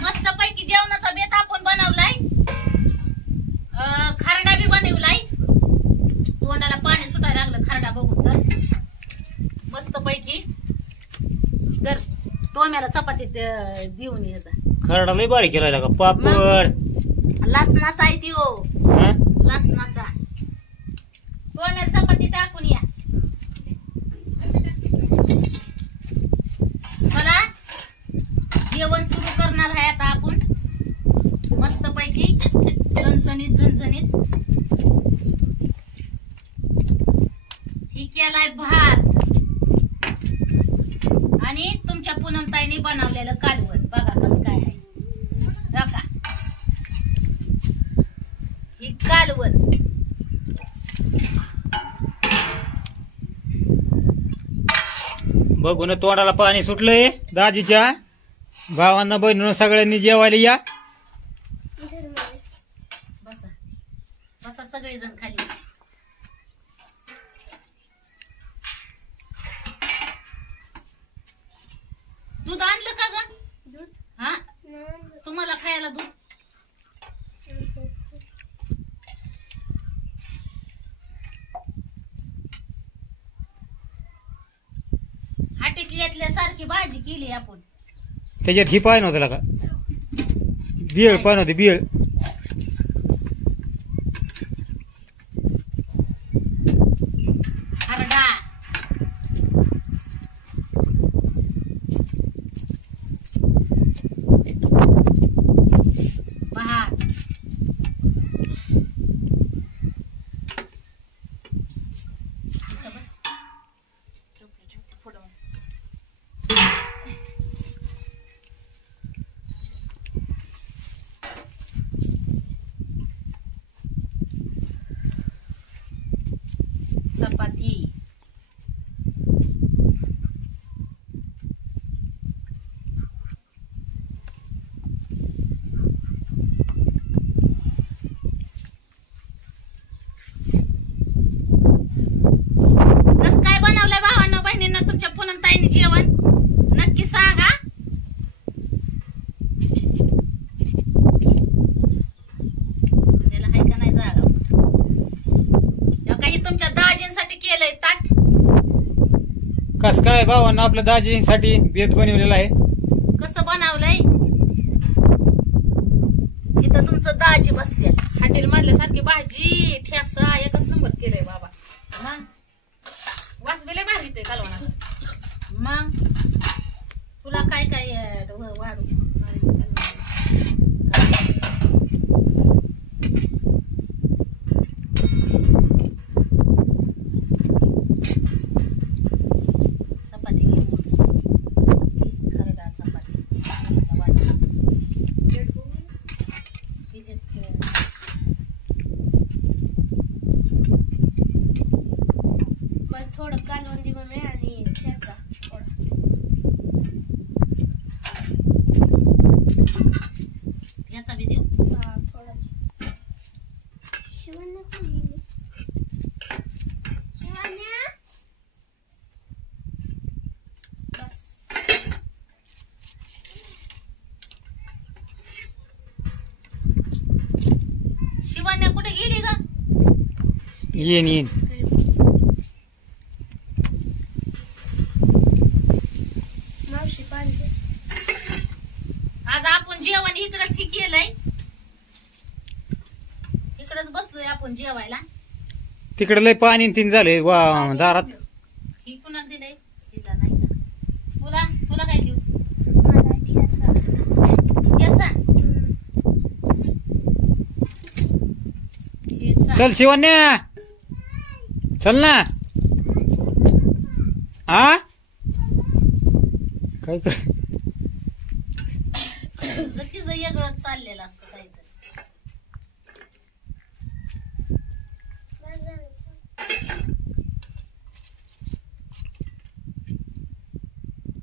मस्त पैकी जेवणाचा बेत आपण बनवलाय, खरडा बी बनवलाय. तोंडाला पाणी सुटायला लागलं खरडा बघून तर. मस्त पैकी तर टोम्याला चपाती देऊन ये. खरडा लय बारीक केलाय का पापड लसणाचा आहे ती हो, लसणाचा. टोम्याला चपाती टाकून या. मला जेवण सुरू करणार आहे आता आपण मस्त पैकी झणझणीत झणझणीत. ही केलाय भात आणि तुमच्या पूनमताईने बनवलेलं कालवण. बघा कसं काय आहे बघा. ही कालवण बघून तोंडाला पाणी सुटलंय. दाजीच्या भावांना बहिणीनं सगळ्यांनी जेवायला या. बसा बसा सगळेजण खाली. दूध आणलं का ग? हा तुम्हाला खायला दूध? हाटेकल्यातल्या सारखी भाजी केली आपण. त्याच्यात ही पाय नव्हतं का बिळ पाय नव्हते बिळ. खरडा भात चपाती. कस काय बनवलंय भावांना बहिणींना तुमच्या पूनमताईंनी जेवण नक्की सांगा. त्याला हाय का नाही जागा? काही तुमच्या दाजींसाठी केलंय ताट. कस काय भावांना आपल्या दाजींसाठी बेत बनवलेला आहे. कसं बनवलंय? इथं तुमचं दाजी बसते हॉटेल मधल्यासारखी भाजी ठेसा एकच नंबर केलंय बाबा. मग वास बिले भाजी ते कालवणाचा. मग तुला काय काय वाढू चपाती खरडा चपाती थोडं कालवण दे मम्मी आणि ठेचा थोडा. याचा बी देऊ. हा थोडा. शिवण्या कोण गेली? शिवण्या शिवान्या कुठे गेली का? येईन येईन. मावशी पाहिजे. आज आपण जेवण इकडच ही केलंय. इकडच बसलोय आपण जेवायला. तिकडे लय पाणी तीन झाले वा दारात. ही कुणाला दिलंय? तिला नाही का? तुला तुला काय देऊ? मला ठेचा. याचा याचा चल शिवण्या चल ना. आ काय कर तिचं वेगळंच चाललेलं असतं काहीतरी.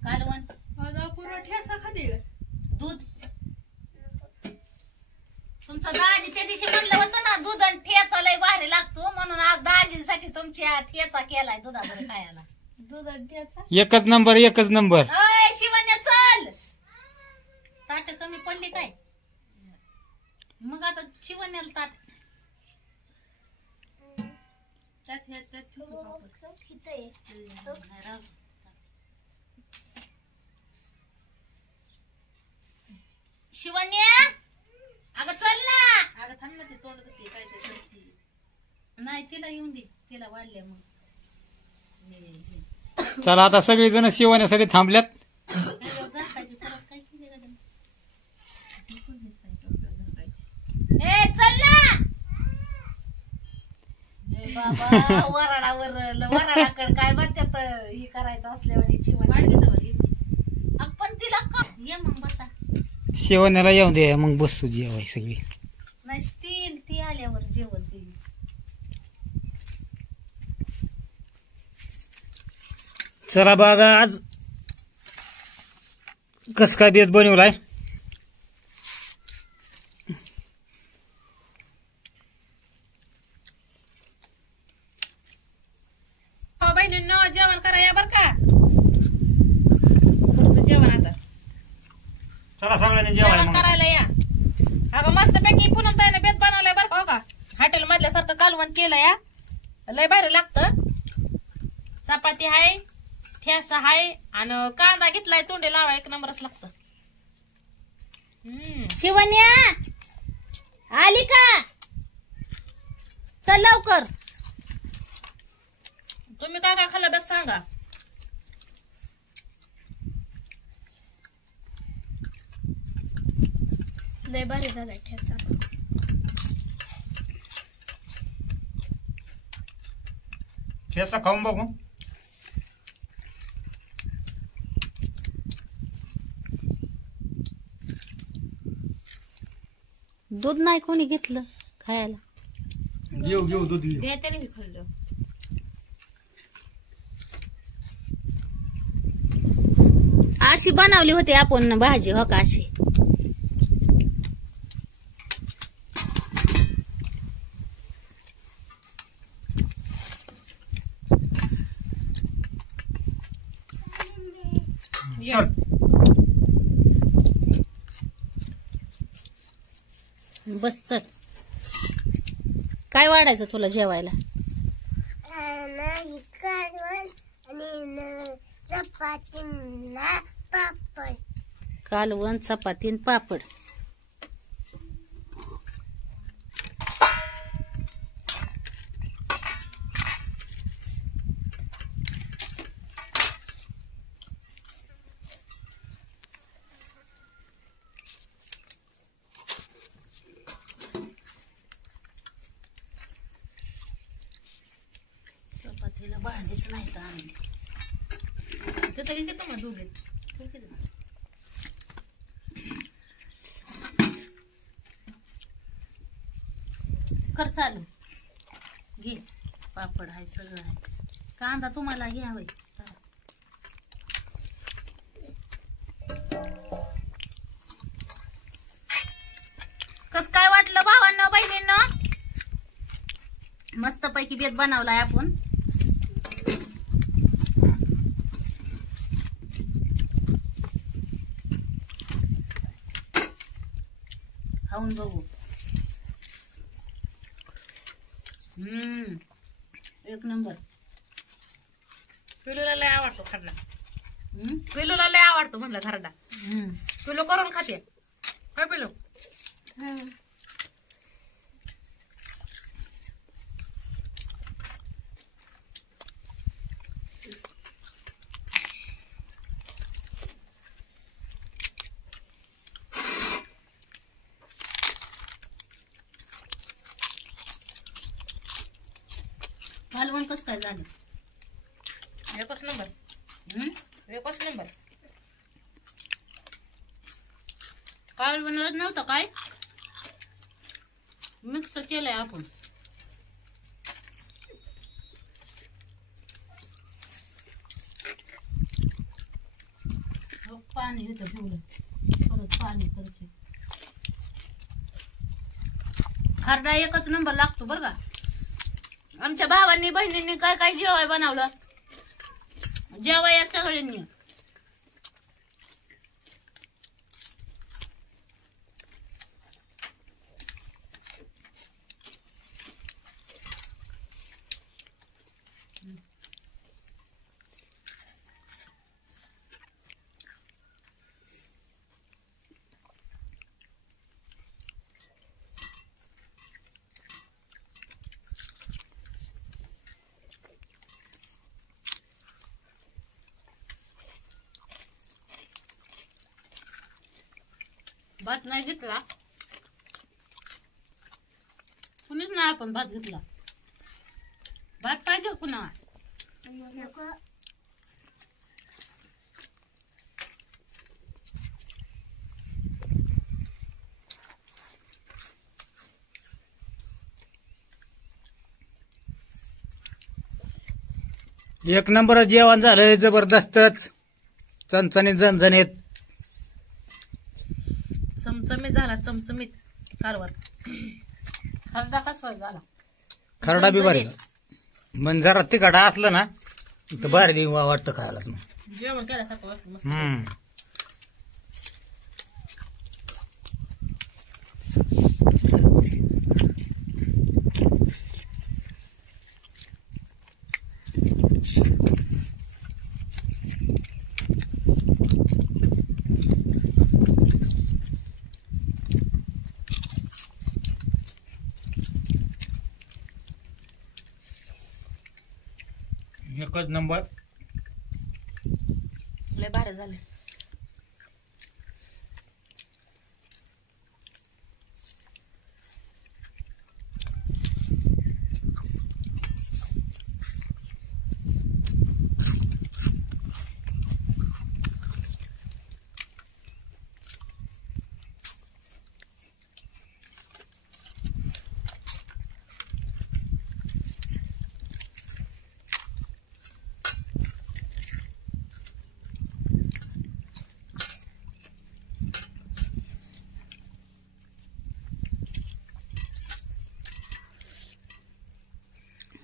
कालवण पूर्ण ठेचा खाते. दूध तुमचा दाजी त्या दिवशी म्हणलं होतं ना दूध आणि ठेचा लय भारी लागतो म्हणून आज दाजीसाठी तुमच्या ठेचा केलाय दुधाबरोबर खायला. दूध आणि ठेचा एकच नंबर एकच नंबर. अय शिवण्या चल ताट कमी पडली काय मग आता शिवण्याला ताट त्यात छोटं पापड. नाही राहू. शिवण्या अगं चल ना. अगं थांब ना ते तोंड दुखते काय ते करते. नाही तिला येऊन दे तिला वाढल्या मग. चला आता सगळेजण शिवण्यासाठी थांबल्यात. झाकायची परत काय केली का त्यांनी? ए चल ना. ए बाबा वराडाकडे काय म्हणतात हे करायचं असल्यावर शिवण वाढ आपण तिला का ये मग बसा. शिवण्याला येऊन दे मग बसू जेवाय सगळी. नाही स्टील ती आल्यावर जेवण ती. चला बघा आज कस काय बेत बनवलाय. बहिणींनो जेवण करा या बर का. जेवण आता चला सगळ्यांनी जेवण करायला या. अगं मस्त पैकी पुनम ताईने बेत बनवलाय बरं का. हो का हॉटेल मधल्या सारखं कालवण केलं या. लय भारी लागतं. चपाती हाय ठेसा हाय आणि कांदा घेतलाय तोंडी लावा एक नंबरच लागतं. शिवण्या आली का चल लवकर. तुम्ही काय काय खाल्लं बेत सांगा. लय भारी झालाय ठेचा. ठेचा खाऊन बघू. दूध नाही कोणी घेतलं खायला. घेऊ दूध घेऊ. त्याने मी खाल्लं. अशी बनवली होती आपण भाजी हो का अशी. बस चल. काय वाढायचं तुला जेवायला. कालवण चपाती पापड. चपातीला भांडीच नाही का आम्ही ते तरी घेतो मग दोघे कर चालू. घे पापड आहे सगळं आहे. कांदा तुम्हाला घ्यावं. कस काय वाटलं भावांना बहिणींना. मस्त पैकी बेत बनवलाय आपण. खाऊन बघू. एक नंबर. पिलूला लय आवडतो खरडा. पिलूला लय आवडतो म्हणलं खरडा. पिलू करून खाते काय पिलू. कालवण कसं काय झालं. एकच नंबर. एकच नंबर. कालवण नव्हतं काय मिक्स केलंय आपण. पाणी होतं ठेवलं परत पाणी करायचे. खरडा एकच नंबर लागतो बरं का. आमच्या भावांनी बहिणींनी काय काय जेवाय बनवलं. जेवाय या सगळ्यांनी. भात नाही घेतला कुणीच नाही आपण भात घेतला भात पाहिजे कुणा एक नंबर जेवण झालंय जबरदस्तच चणचणीत झणझणीत चमचमीत झाला चमचमीत कारवर खरडा कसा झाला खरडा बी भारी मन जरा तिखट असलं ना तर भारी देऊ वाटतं खायलाच मग जेवण केल्यासारखं वाटतं मस्त एकच नंबर लय भारी झाले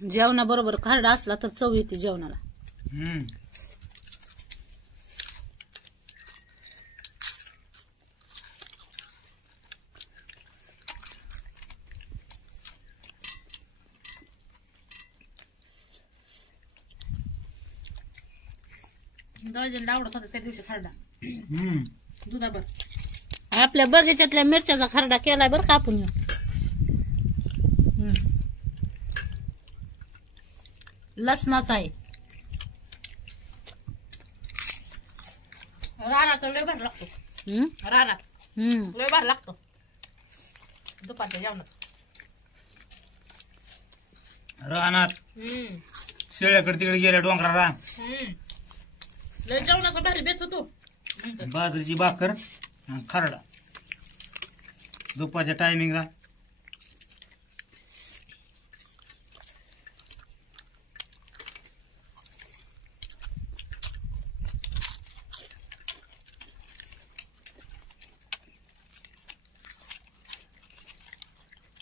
जेवणाबरोबर खरडा असला तर चव येते जेवणाला दाजीला आवडत होता त्या दिवशी खरडा दुधाबर आपल्या बगीच्यातल्या मिरच्याचा खरडा केलाय बरं का आपण लसणाचा आहे रानात लय भारी लागतो रानात लय भारी लागतो दुपारच्या जेवणात रानात शेळ्याकडे तिकडे गेल्या डोंगराला लय जेवणाचा भारी बेत होतो बाजरीची भाकर आणि खरडा दुपारच्या टायमिंगला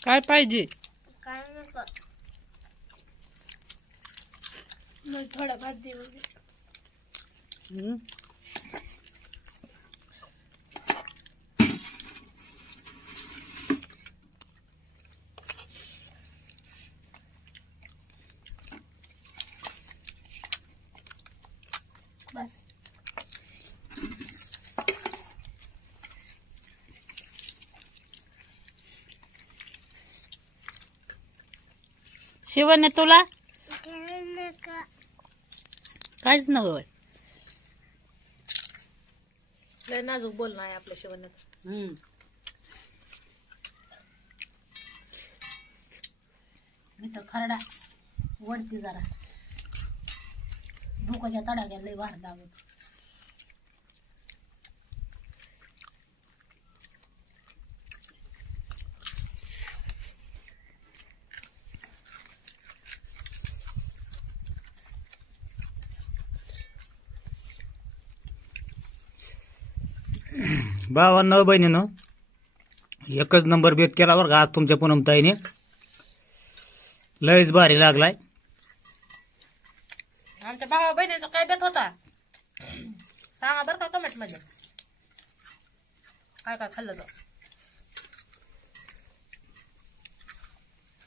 काय पाहिजे काय नको मग थोडा भात दे बस शिवने तुला काहीच नव्हे लय नाजूक बोलणं आहे आपल्या शिवण्यात मी तर खरडा वडती जरा डोक्याच्या तडाख्यात लय भार लागत भावांनो बहिणीनो एकच नंबर बेत केला बरं का आज तुमच्या पूनमताईने लयच भारी लागलाय आमच्या भावा बहिणीचा काय बेत होता सांगा बरं का कमेंट मध्ये काय काय खाल्लं तर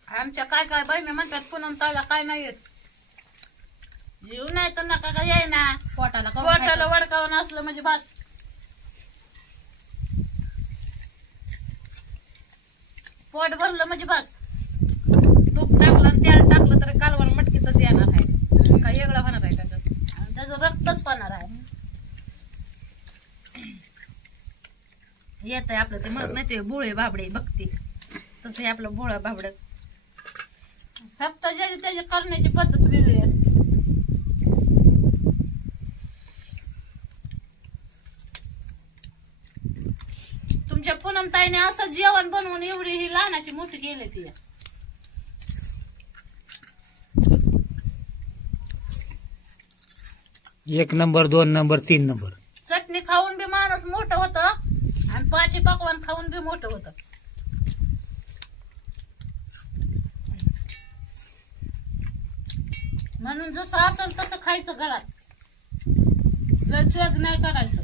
आमच्या काय काय बहिणी म्हणतात पूनमताईला काय नाही येत येऊ नाही तर नका काय येईना पोटाला वडकावून असलं म्हणजे बस पोट भरलं म्हणजे बस तूप टाकलं आणि तेल टाकलं तर कालवण मटकीच येणार आहे काय वेगळं होणार आहे त्याचं रक्तच पाहणार आहे येत आहे आपलं ते म्हणत नाही ते भोळे बाबडे बघते तसं हे आपलं भोळा बाबड फक्त ज्याची त्याची करण्याची पद्धत वेगळी असते. तुमच्या पूनम ताईने असं जेवण बनवून एवढी ही लहानाची मोठी केली ती. एक नंबर 2 नंबर 3 नंबर. चटणी खाऊन बी माणूस मोठं होतं आणि पाची पकवान खाऊन बी मोठं होतं. म्हणून जसं असेल तसं खायचं घरात, चोच नाही करायचं.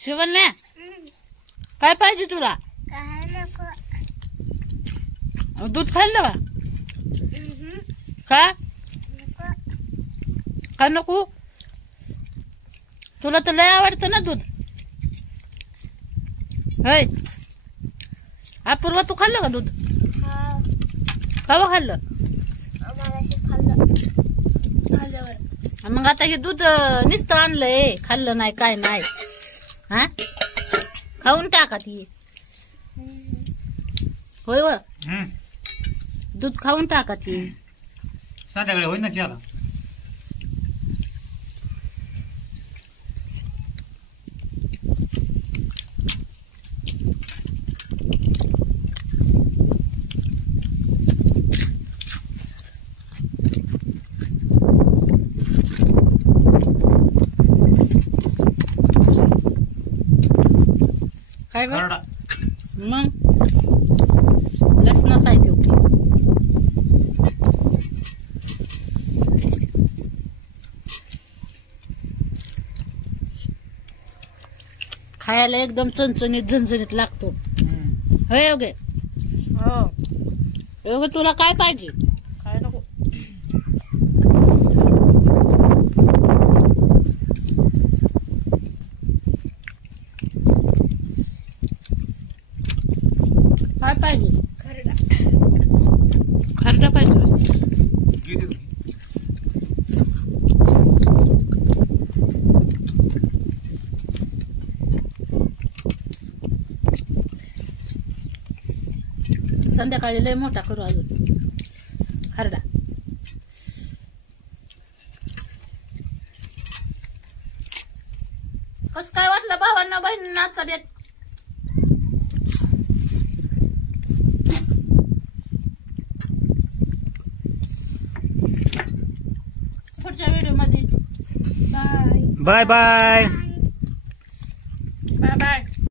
शिवण्या काय पाहिजे तुला? काय नको. दूध खाल्लं बा का? नको. का नको? तुला तर लय आवडतं ना दूध. होय अपूर्वा तू खाल्लं का दूध? हा. कवा खाल्लं? मगाशीच खाल्लं. खाल्ल्यावर. मग आता हे दूध नुसतं आणलंय, खाल्लं नाही काय नाही. हा खाऊन टाका ती. होय व दूध खाऊन टाका ती. संध्याकाळी होईल ना चहाला. काय बरं? खरडा. मग लसणाचा आहे तो. खायला एकदम चणचणीत झणझणीत लागतो. होय योगे? हो योगे तुला काय पाहिजे? काय नको. काय पाहिजे? खरडा. खरडा पाहिजे. किती तुम्ही? संध्याकाळी लय मोठा करू अजून खरडा. कस काय वाटलं भावांना बहिणींना आजचा बेत? पुढच्या व्हिडिओ मध्ये bye. Bye bye. Bye bye.